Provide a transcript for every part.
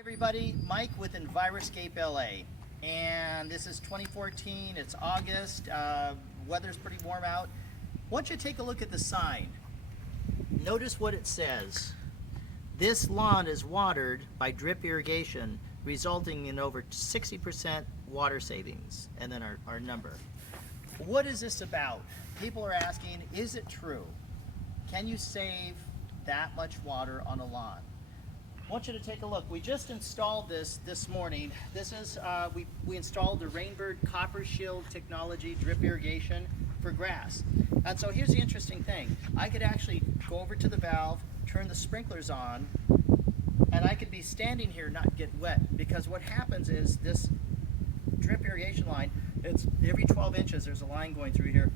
Everybody, Mike with Enviroscape LA, and this is 2014. It's August. Weather's pretty warm out. I want you to take a look at the sign. Notice what it says. This lawn is watered by drip irrigation, resulting in over 60% water savings. And then our number. What is this about? People are asking, is it true? Can you save that much water on a lawn? I want you to take a look. We just installed this morning. This is, we installed the Rainbird Copper Shield technology drip irrigation for grass. And so here's the interesting thing. I could actually go over to the valve, turn the sprinklers on, and I could be standing here not get wet, because what happens is this drip irrigation line, it's every 12 inches, there's a line going through here.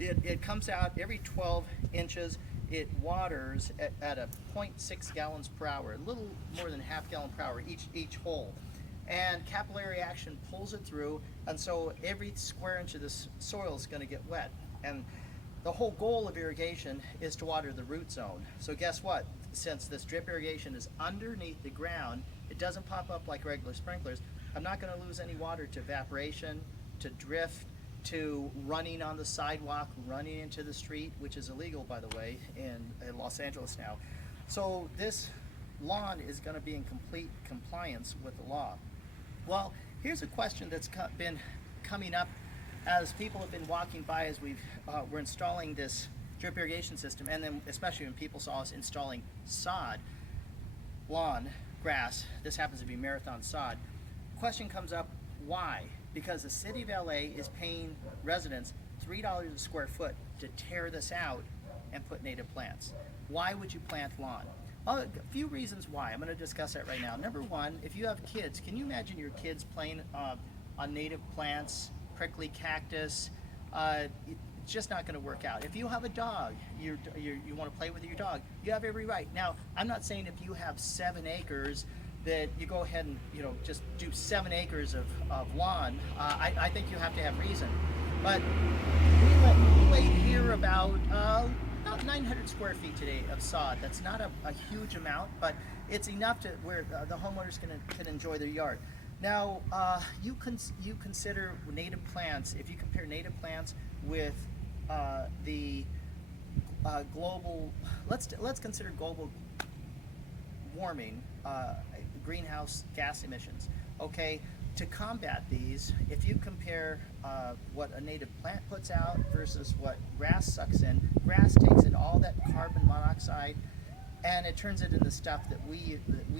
It comes out every 12 inches. It waters at a 0.6 gallons per hour, a little more than half gallon per hour each hole. And capillary action pulls it through, and so every square inch of this soil is going to get wet. And the whole goal of irrigation is to water the root zone. So guess what? Since this drip irrigation is underneath the ground, it doesn't pop up like regular sprinklers. I'm not going to lose any water to evaporation, to drift, to running on the sidewalk, running into the street, which is illegal, by the way, in Los Angeles now. So this lawn is going to be in complete compliance with the law. Well, here's a question that's been coming up as people have been walking by as we're installing this drip irrigation system, and then especially when people saw us installing sod, lawn, grass. This happens to be marathon sod. Question comes up, why? Because the city of LA is paying residents $3 a square foot to tear this out and put native plants. Why would you plant lawn? Well, a few reasons why. I'm going to discuss that right now. Number one, if you have kids, can you imagine your kids playing on native plants, prickly cactus? It's just not going to work out. If you have a dog, you want to play with your dog, you have every right. Now, I'm not saying if you have 7 acres that you go ahead and just do 7 acres of lawn. I think you have to have reason. But we laid here about 900 square feet today of sod. That's not a huge amount, but it's enough to where the homeowners can enjoy their yard. Now, you consider native plants. If you compare native plants with the global, let's consider global warming, greenhouse gas emissions. Okay, to combat these, if you compare what a native plant puts out versus what grass sucks in, grass takes in all that carbon monoxide and it turns it into stuff that we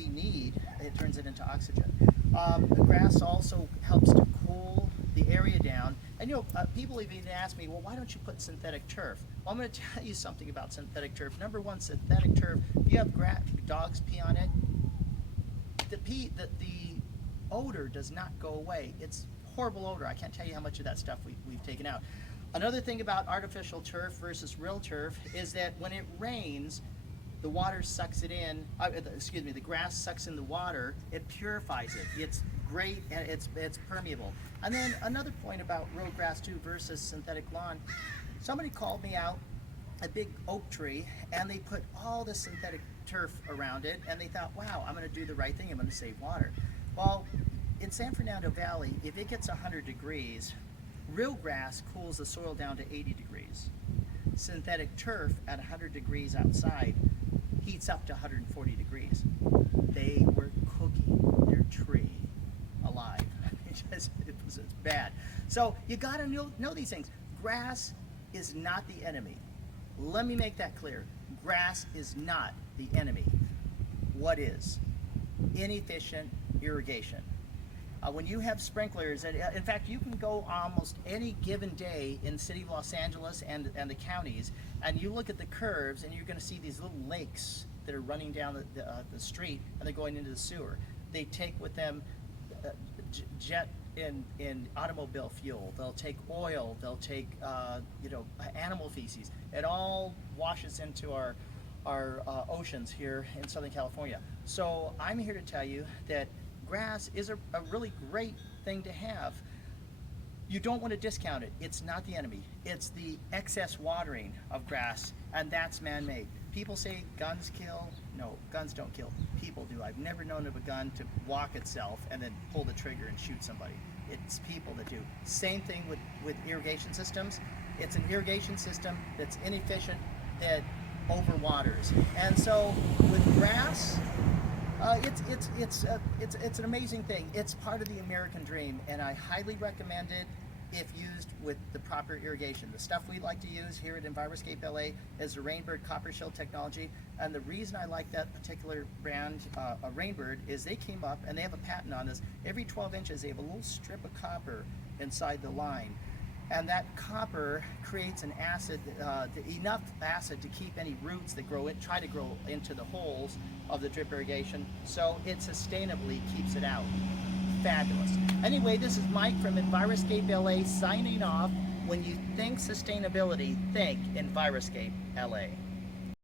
need. It turns it into oxygen. The grass also helps to cool the area down. And people even ask me, well, why don't you put synthetic turf? Well, I'm going to tell you something about synthetic turf. Number one, synthetic turf, if you have dogs pee on it, the odor does not go away. It's horrible odor. I can't tell you how much of that stuff we've taken out. Another thing about artificial turf versus real turf is that when it rains, the water sucks it in, the grass sucks in the water, it purifies it. It's great and it's permeable. And then another point about real grass too versus synthetic lawn, somebody called me out a big oak tree and they put all the synthetic turf around it and they thought, wow, I'm going to do the right thing, I'm going to save water. Well, in San Fernando Valley, if it gets 100 degrees, real grass cools the soil down to 80 degrees. Synthetic turf at 100 degrees outside heats up to 140 degrees. They were cooking their tree alive. It's bad. So you got to know these things. Grass is not the enemy. Let me make that clear. Grass is not the enemy. What is? Inefficient irrigation. When you have sprinklers, in fact, you can go almost any given day in the city of Los Angeles and the counties, and you look at the curves, and you're going to see these little lakes that are running down the street, and they're going into the sewer. They take with them jet in automobile fuel. They'll take oil. They'll take animal feces. It all washes into our oceans here in Southern California. So I'm here to tell you that grass is a really great thing to have. You don't want to discount it. It's not the enemy. It's the excess watering of grass, and that's man-made. People say guns kill. No, guns don't kill. People do. I've never known of a gun to walk itself and then pull the trigger and shoot somebody. It's people that do. Same thing with irrigation systems. It's an irrigation system that's inefficient, that overwaters. And so with grass, it's an amazing thing. It's part of the American dream, and I highly recommend it if used with the proper irrigation. The stuff we like to use here at Enviroscape LA is the Rainbird Copper Shield technology, and the reason I like that particular brand, Rainbird, is they came up and they have a patent on this. Every 12 inches they have a little strip of copper inside the line, and that copper creates an acid, enough acid to keep any roots that try to grow into the holes of the drip irrigation, so it sustainably keeps it out. Fabulous. Anyway, this is Mike from Enviroscape LA signing off. When you think sustainability, think Enviroscape LA.